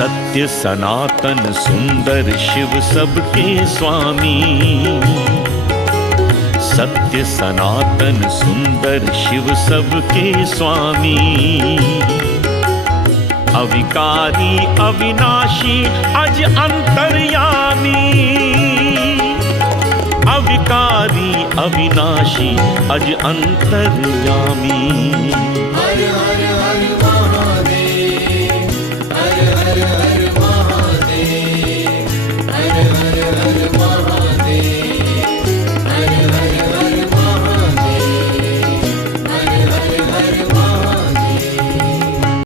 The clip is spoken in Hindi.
सत्य सनातन सुंदर शिव सबके स्वामी। सत्य सनातन सुंदर शिव सबके स्वामी। अविकारी अविनाशी अज अंतर्यामी। अविकारी अविनाशी अज अंतर्यामी। हर हर